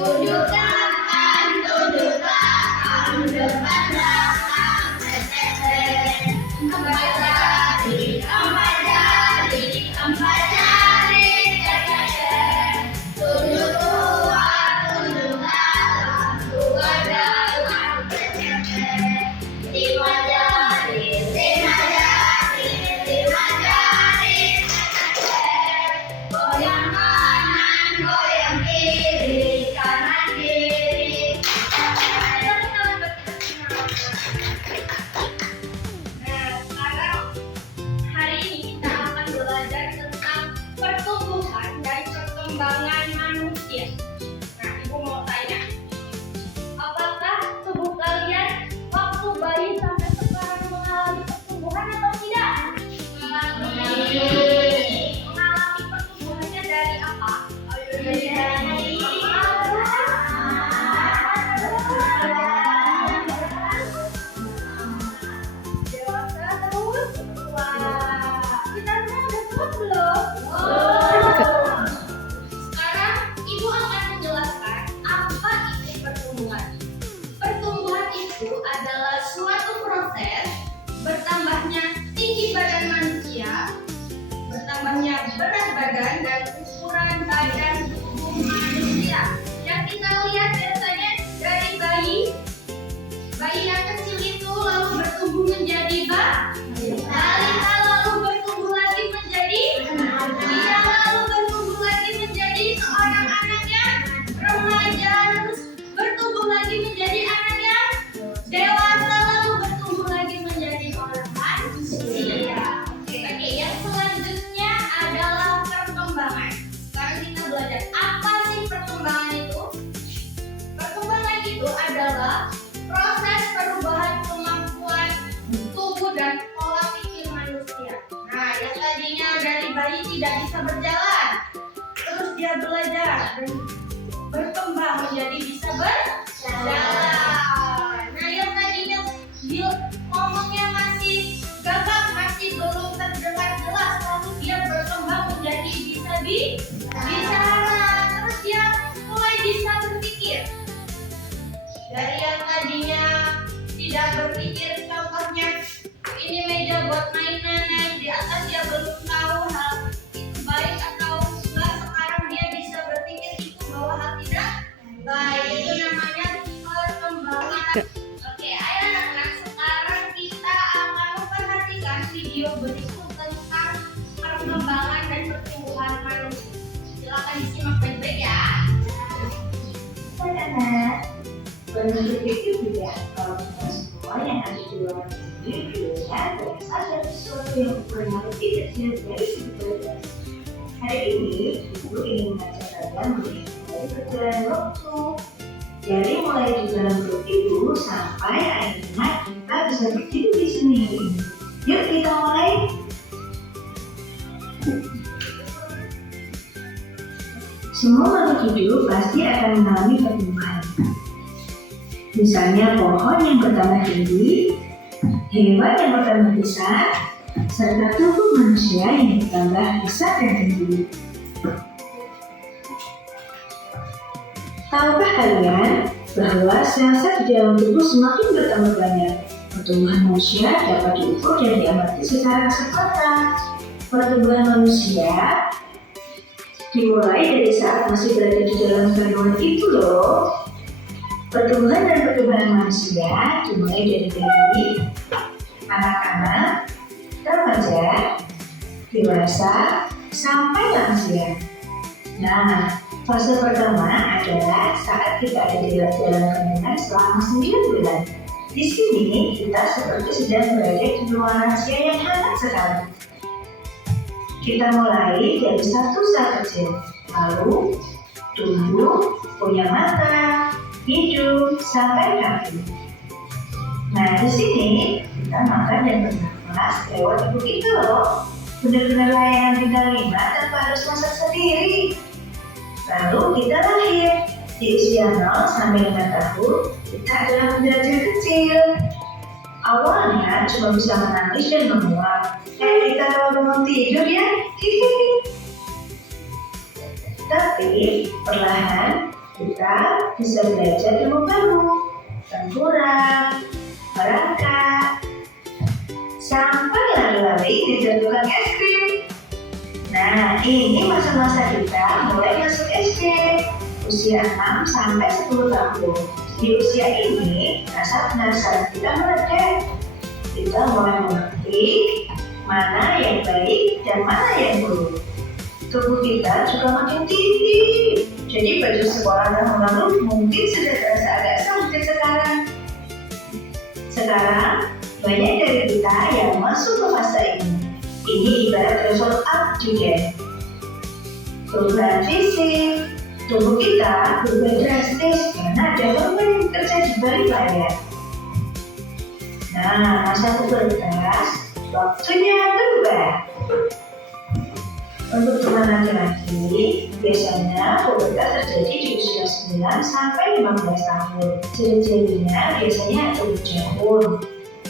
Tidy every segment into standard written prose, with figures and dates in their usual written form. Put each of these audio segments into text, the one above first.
Tunduk belakang, depan belakang, empat jari, tunduk luar, tunduk dalam, lima jari, goyang kanan, goyang kiri, kanan kiri. Sekarang hari ini kita akan belajar tentang pertumbuhan dan perkembangan manusia. Nah, Ibu mau tanya, apakah tubuh kalian waktu bayi sampai sekarang mengalami pertumbuhan atau tidak? Mengalami pertumbuhannya dari apa? Dewasa terus. Kita semua udah tua belum? Sekarang Ibu akan menjelaskan apa itu pertumbuhan. Pertumbuhan itu adalah suatu proses bertambahnya tinggi badan manusia, bertambahnya berat badan dan ukuran badan tubuh manusia. Yang kita lihat biasanya dari bayi yang kecil itu lalu bertumbuh menjadi balita, lalu bertumbuh lagi menjadi lalu bertumbuh lagi menjadi seorang anak yang remaja, terus bertumbuh lagi menjadi anak yang dewasa, lalu bertumbuh lagi menjadi orang manusia. Oke, yang selanjutnya adalah perkembangan. Sekarang kita belajar apa sih perkembangan itu? Perkembangan itu adalah proses perubahan kemampuan tubuh dan pola pikir manusia. Nah, yang tadinya dari bayi tidak bisa berjalan, terus dia belajar dan berkembang menjadi bisa berjalan. Nah, yang tadinya dia ngomongnya masih gagap, masih belum terdengar jelas, lalu dia berkembang menjadi bisa bicara, terus dia mulai bisa berpikir. Dari yang tadinya tidak berpikir, contohnya ini meja buat mainan, yang di atas dia belum tahu hal itu baik atau enggak, sekarang dia bisa berpikir itu bahwa hal tidak baik. Itu namanya perkembangan. Oke, ayo anak-anak, sekarang kita akan memperhatikan video berikut tentang perkembangan dan pertumbuhan manusia. Silakan disimak baik-baik ya. Anak-anak, pernah berpikir tidak kalau kita semua yang ada di luar ini videonya berasal dari sesuatu yang ukurannya lebih kecil dari sebetulnya. Hari ini, Ibu ingin mengajak kalian melihat dari perjalanan waktu. Dari mulai di dalam perut Ibu sampai akhirnya kita bisa berdiri di sini hari ini. Yuk kita mulai. Semua makhluk hidup pasti akan mengalami pertumbuhan. Misalnya pohon yang bertambah tinggi, hewan yang bertambah besar, serta tubuh manusia yang bertambah besar dan tinggi. Tahukah kalian bahwa sel-sel di dalam tubuh semakin bertambah banyak? Pertumbuhan manusia dapat diukur dan diamati secara kesempatan. Pertumbuhan manusia dimulai dari saat masih berada di dalam kandungan itu loh. Pertumbuhan dan perkembangan manusia dimulai dari bayi, anak-anak, remaja, dewasa, sampai lansia. Nah, fase pertama adalah saat kita ada di dalam kandungan selama 9 bulan. Di sini kita seperti sedang berada di ruang rahasia yang hangat sekali. Kita mulai dari satu sel kecil, lalu tumbuh, punya mata, hidung, sampai kaki. Nah, di sini kita makan dan bernafas lewat ibu kita loh. Benar-benar layanan bintang 5 tanpa harus masak sendiri. Lalu kita lahir. Di usia 0 sampai 5 tahun, kita adalah penjelajah kecil. Awalnya cuma bisa menangis dan menguap. Kita kalau bangun tidur ya. Tapi perlahan kita bisa belajar ilmu baru, tengkurap, merangkak, sampai lari-lari dijatuhkan es krim. Nah, ini masa-masa kita mulai masuk SD, usia 6 sampai 10 tahun. Di usia ini, rasa penasaran kita meredah. Kita mulai mengerti mana yang baik dan mana yang buruk. Tubuh kita juga makin tinggi. Jadi baju sekolah tahun lalu mungkin sudah terasa agak sempit sekarang. Sekarang, banyak dari kita yang masuk ke fase ini. Ini ibarat level up juga. Perubahan fisik, tubuh kita berubah drastis karena ada hormon yang terjadi di balik layar. Nah, masa pubertas, waktunya berubah. Untuk teman laki-laki, biasanya pubertas terjadi di usia 9 sampai 15 tahun. Ciri-cirinya biasanya tubuh jambul,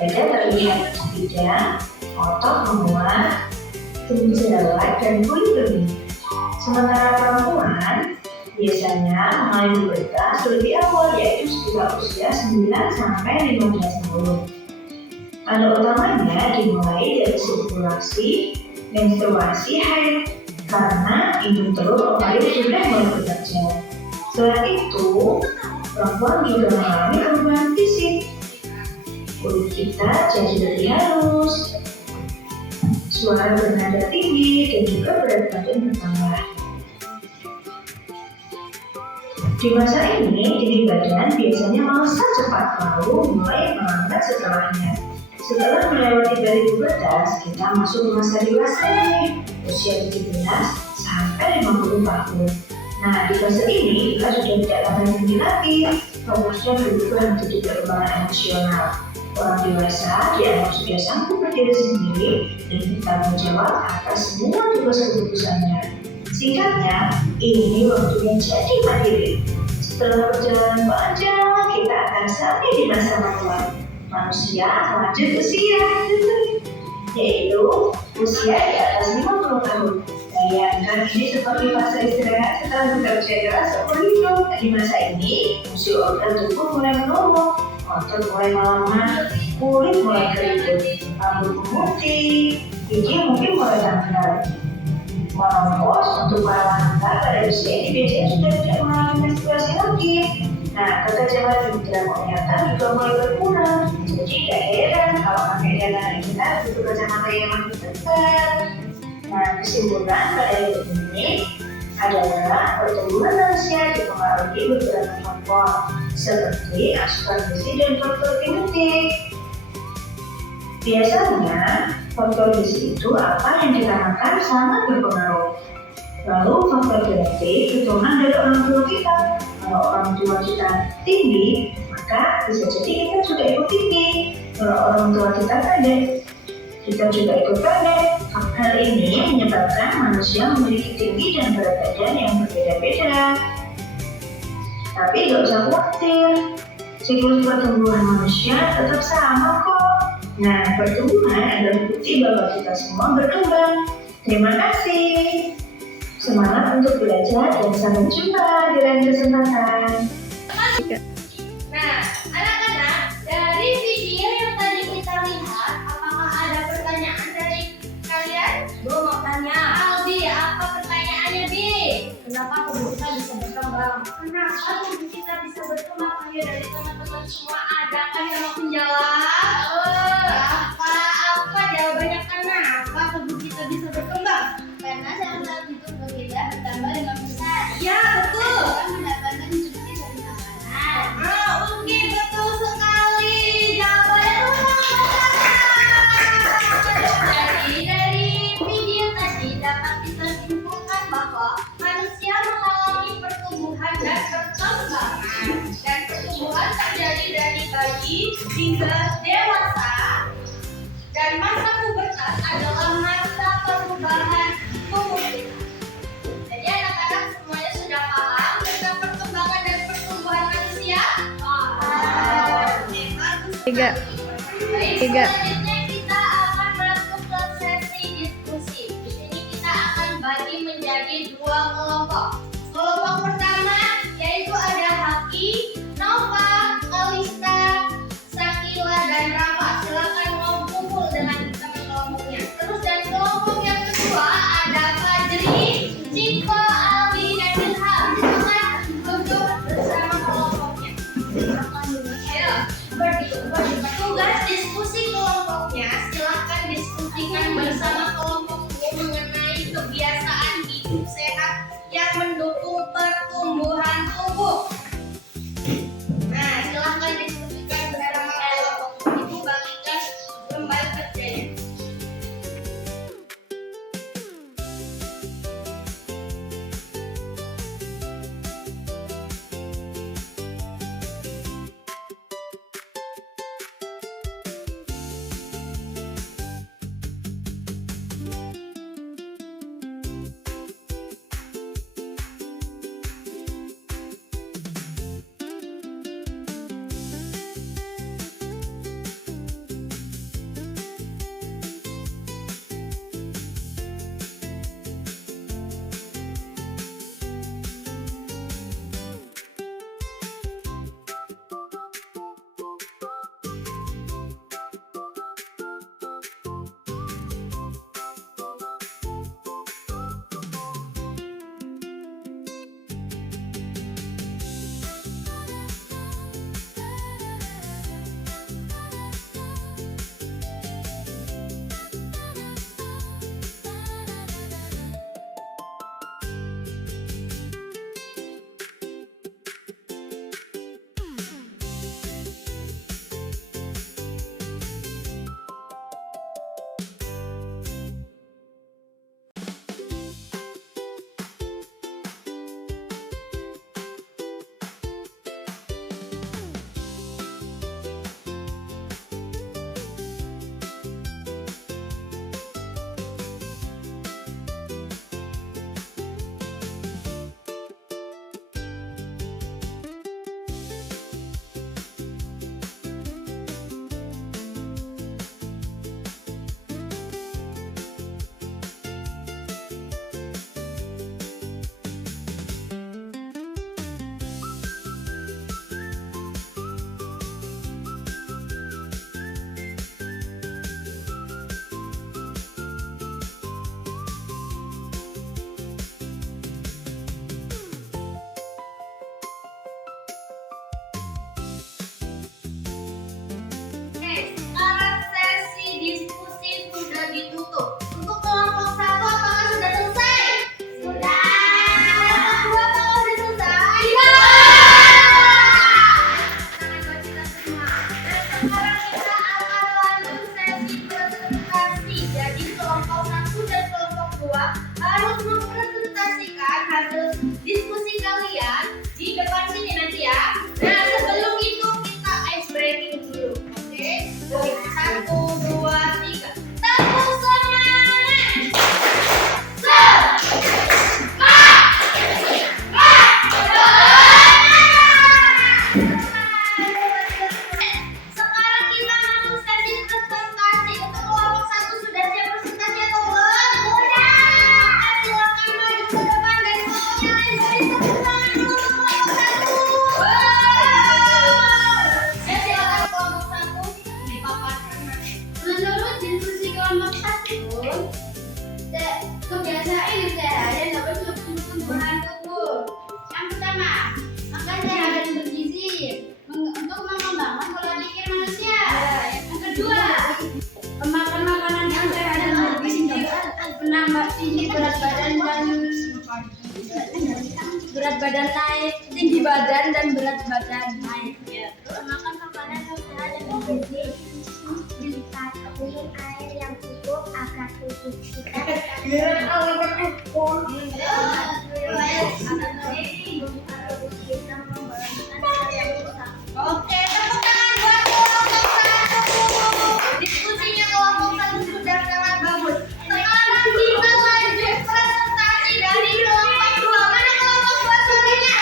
dada terlihat bidang, otot menguat, tubuh jerawat, dan kulit berminyak. Sementara perempuan biasanya mengalami pubertas lebih awal, yaitu sekitar usia 9 sampai 15 tahun. Tanda utamanya dimulai dari sirkulasi, menstruasi, haid, karena indung telur ovario sudah mulai bekerja. Selain itu, perempuan juga mengalami perubahan fisik. Kulit kita jadi lebih halus, suara bernada tinggi, dan juga berat badan bertambah. Di masa ini, tinggi badan biasanya melesat cepat lalu mulai melambat setelahnya. Setelah melewati dari pubertas, kita masuk ke masa dewasa nih, usia 17 sampai 50 tahun. Nah, di fase ini kita sudah tidak lagi tinggi lagi, fokusnya berubah menjadi perkembangan emosional. Orang dewasa dianggap sudah sanggup berdiri sendiri dan bertanggung jawab atas semua tugas keputusannya. Singkatnya, ini waktunya jadi mandiri. Setelah perjalanan panjang, kita akan sampai di masa tua. Manusia lanjut usia, yaitu usia di atas 50 tahun. Bayangkan ini seperti fase istirahat setelah bekerja keras seumur hidup. Di masa ini, fungsi organ tubuh mulai menurun, otot mulai melemah, kulit mulai keriput, rambut memutih, gigi mungkin mulai tanggal. Menopause untuk para wanita pada usia ini biasanya sudah tidak mengalami menstruasi lagi. Nah, ketajaman indera penglihatan juga mulai berkurang. Jadi tidak heran kalau kakek dan nenek kita butuh kacamata yang lebih dekat. Nah, kesimpulan pada hidup ini adalah pertumbuhan manusia dipengaruhi beberapa faktor seperti asupan gizi dan faktor genetik. Biasanya, faktor gizi itu apa yang kita makan sangat berpengaruh. Lalu faktor genetik keturunan dari orang tua kita. Kalau orang tua kita tinggi, maka bisa jadi kita juga ikut tinggi. Kalau orang tua kita pendek, kita juga ikut pendek. Hal ini menyebabkan manusia memiliki tinggi dan berat badan yang berbeda-beda. Tapi gak usah khawatir, siklus pertumbuhan manusia tetap sama kok. Nah, pertumbuhan adalah bukti bahwa kita semua berkembang. Terima kasih. Semangat untuk belajar dan sampai jumpa di lain kesempatan. Nah, anak-anak, dari video yang tadi kita lihat, apakah ada pertanyaan dari kalian? Gue mau tanya. Aldi, apa pertanyaannya, Bi? Kenapa tubuh kita bisa berkembang? Kenapa tubuh kita bisa berkembang? Ayo dari teman-teman semua, ada kan yang mau menjawab? Apa jawabannya? Kenapa tubuh kita bisa berkembang? Karena sel-sel di tubuh kita bertambah dengan besar. Ya, betul. Kita mendapatkan nutrisi dari makanan. Oke, betul sekali. Jawabannya Jadi dari video tadi dapat kita simpulkan bahwa manusia mengalami pertumbuhan dan perkembangan. Dan pertumbuhan terjadi dari bayi hingga dewasa. Dan masa pubertas adalah masa perubahan tubuh kita. Jadi anak-anak semuanya sudah paham tentang perkembangan dan pertumbuhan manusia? Oke, bagus. Baik, selanjutnya kita akan masuk ke sesi diskusi. Di sini kita akan bagi menjadi dua kelompok. berat badan naik, tinggi badan dan berat badan naik. Ya. Makan makanan yang sehat dan bergizi. Minum air yang cukup agar tubuh kita Oke, tepuk tangan buat kelompok satu. Diskusinya kelompok satu sudah sangat bagus. Sekarang kita lanjut presentasi dari kelompok dua. Mana kelompok dua suaranya?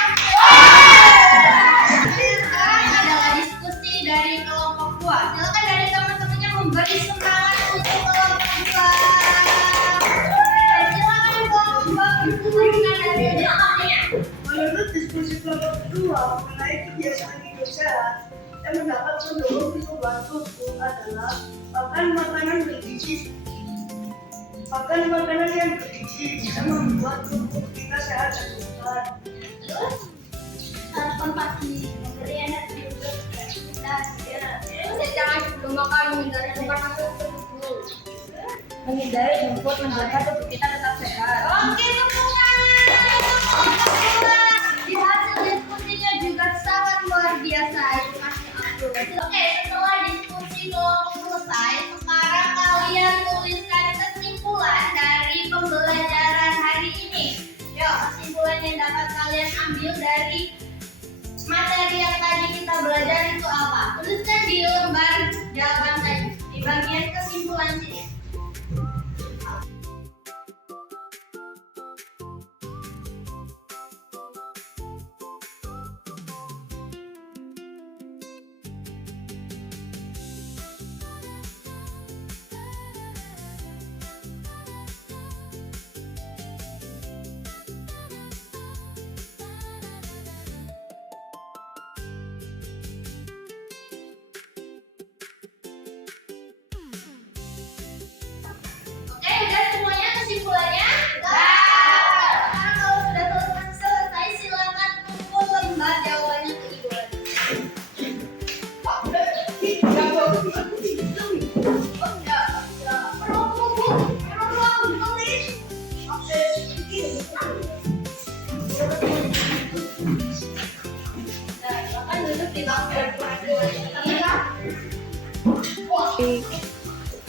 Sekarang adalah diskusi dari kelompok dua. Silakan dari teman-temannya memberi semangat untuk kelompok dua. Silakan kelompok dua bersamaan dari diskusinya. Menurut diskusi kelompok kedua mengenai kebiasaan hidup sehat yang mendapat mendorong perubahan tubuh adalah makan makanan bergizi. Makan makanan yang bergizi bisa membuat tubuh kita sehat dan sehat. Terus sarapan pagi memberi energi untuk kita. Jangan sebelum makan menghindari makan masuk ke tubuh. Menghindari junk food menjaga tubuh kita tetap sehat. Oke, tepuk tangan untuk kelompok dua. Di hasil diskusinya juga sangat luar biasa. Itu masih aku. Oke, setelah diskusi kelompok selesai, sekarang kalian tuliskan kesimpulan dari pembelajaran hari ini. Yuk, kesimpulan yang dapat kalian ambil dari materi yang tadi kita belajar itu apa? Tuliskan di lembar jawaban tadi, di bagian kesimpulan sini. Oke, udah semuanya kesimpulannya? Udah. Sekarang kalau sudah selesai, silakan kumpul lembar jawabannya ke ibu lagi. Silakan duduk di bangku.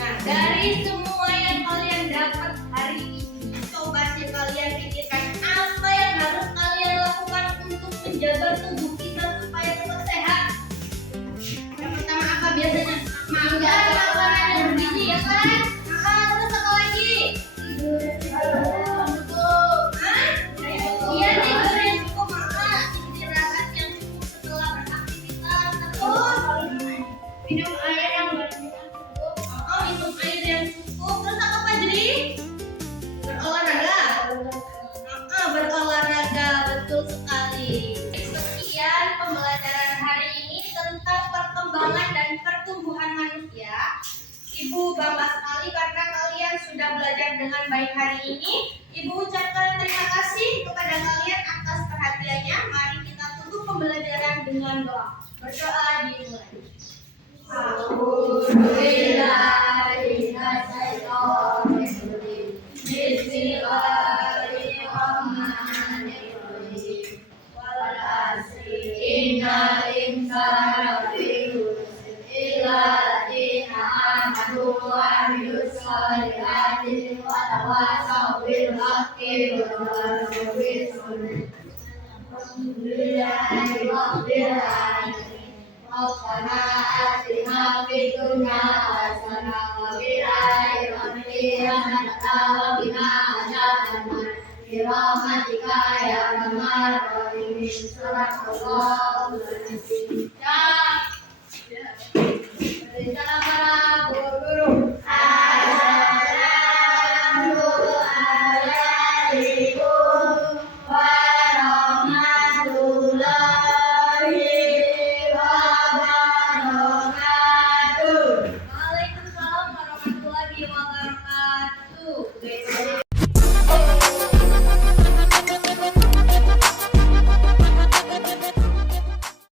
Nah, dari semua yang kalian dapat hari ini, coba sih kalian pikirkan apa yang harus kalian lakukan untuk menjaga tubuh kita supaya tetap sehat. Yang pertama apa biasanya? Makan makanan yang bergizi, ya kan? Terus apa lagi? Cukup. Hah? Iya, tidur yang cukup, maka istirahat yang cukup setelah beraktivitas. Terus minum air yang cukup. Minum air yang cukup. Terus apa Jadi? Berolahraga. Berolahraga, betul sekali. Sekian pembelajaran hari ini tentang perkembangan dan pertumbuhan manusia. Ibu bangga sekali karena kalian sudah belajar dengan baik hari ini. Ibu ucapkan terima kasih kepada kalian atas perhatiannya. Mari kita tutup pembelajaran dengan doa. Berdoa dimulai. Rabbana atina fid dunya hasanah wa fil akhirati hasanah wa qina adzabannar. Bi rahmatika ya arhamar rahimin. Shallallahul alaihi wasallam.